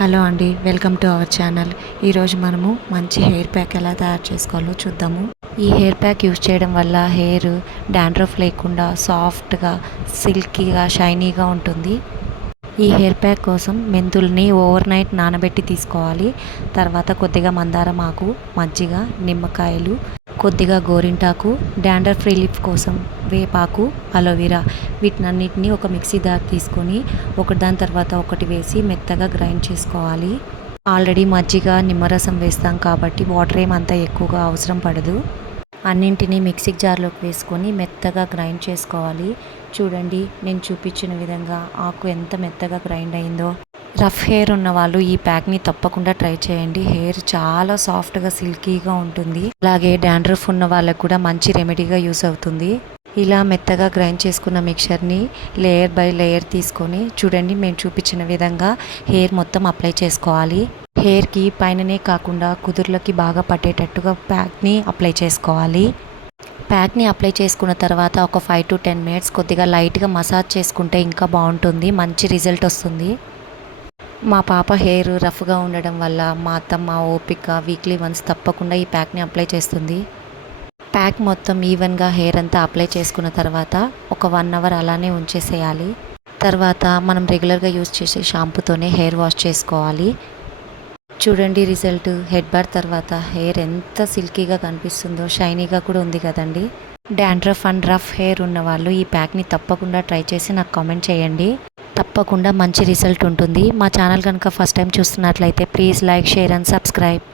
Hello అండి, welcome to our channel. ఈరోజు మనము మంచి హెయిర్ ప్యాక్ ఎలా తయారు చేసుకోవాలో చూద్దాము. ఈ హెయిర్ ప్యాక్ యూస్ చేయడం వల్ల హెయిర్ డాండ్రఫ్ లేకుండా సాఫ్ట్గా, సిల్కీగా, షైనీగా ఉంటుంది. ఈ హెయిర్ ప్యాక్ కోసం మెంతుల్ని ఓవర్ నైట్ నానబెట్టి తీసుకోవాలి. తర్వాత కొద్దిగా మందారం ఆకు, మజ్జిగ, నిమ్మకాయలు, కొద్దిగా గోరింటాకు, డాండ్రఫ్ రిలీఫ్ కోసం వేపాకు, అలోవెరా, వీటినన్నిటిని ఒక మిక్సీ జార్ తీసుకొని ఒకదాని తర్వాత ఒకటి వేసి మెత్తగా గ్రైండ్ చేసుకోవాలి. ఆల్రెడీ మజ్జిగ, నిమ్మరసం వేస్తాం కాబట్టి వాటర్ ఏమంత ఎక్కువగా అవసరం పడదు. అన్నింటినీ మిక్సీ జార్లోకి వేసుకొని మెత్తగా గ్రైండ్ చేసుకోవాలి. చూడండి, నేను చూపించిన విధంగా ఆకు ఎంత మెత్తగా గ్రైండ్ అయిందో. రఫ్ హెయిర్ ఉన్న వాళ్ళు ఈ ప్యాక్ని తప్పకుండా ట్రై చేయండి. హెయిర్ చాలా సాఫ్ట్గా, సిల్కీగా ఉంటుంది. అలాగే డాండ్రఫ్ ఉన్న వాళ్ళకు కూడా మంచి రెమెడీగా యూస్ అవుతుంది. ఇలా మెత్తగా గ్రైండ్ చేసుకున్న మిక్చర్ని లేయర్ బై లేయర్ తీసుకొని చూడండి, మేము చూపించిన విధంగా హెయిర్ మొత్తం అప్లై చేసుకోవాలి. హెయిర్కి పైననే కాకుండా కుదుర్లకి బాగా పట్టేటట్టుగా ప్యాక్ని అప్లై చేసుకోవాలి. ప్యాక్ని అప్లై చేసుకున్న తర్వాత ఒక 5 to 10 minutes కొద్దిగా లైట్గా మసాజ్ చేసుకుంటే ఇంకా బాగుంటుంది, మంచి రిజల్ట్ వస్తుంది. మా పాప హెయిర్ రఫ్గా ఉండడం వల్ల మా అత్తమ్మ ఓపిక వీక్లీ వన్స్ తప్పకుండా ఈ ప్యాక్ని అప్లై చేస్తుంది. ప్యాక్ మొత్తం ఈవెన్గా హెయిర్ అంతా అప్లై చేసుకున్న తర్వాత ఒక 1 hour అలానే ఉంచేసేయాలి. తర్వాత మనం రెగ్యులర్గా యూజ్ చేసే షాంపూతోనే హెయిర్ వాష్ చేసుకోవాలి. చూడండి రిజల్ట్. హెడ్ బాత్ తర్వాత హెయిర్ ఎంత సిల్కీగా కనిపిస్తుందో, షైనీగా కూడా ఉంది కదండి. డాండ్రఫ్ అండ్ రఫ్ హెయిర్ ఉన్న వాళ్ళు ఈ ప్యాక్ని తప్పకుండా ట్రై చేసి నాకు కామెంట్ చేయండి. తప్పకుండా మంచి రిజల్ట్ ఉంటుంది. మా ఛానల్ కనుక ఫస్ట్ టైం చూస్తున్నట్లయితే please like, share and subscribe.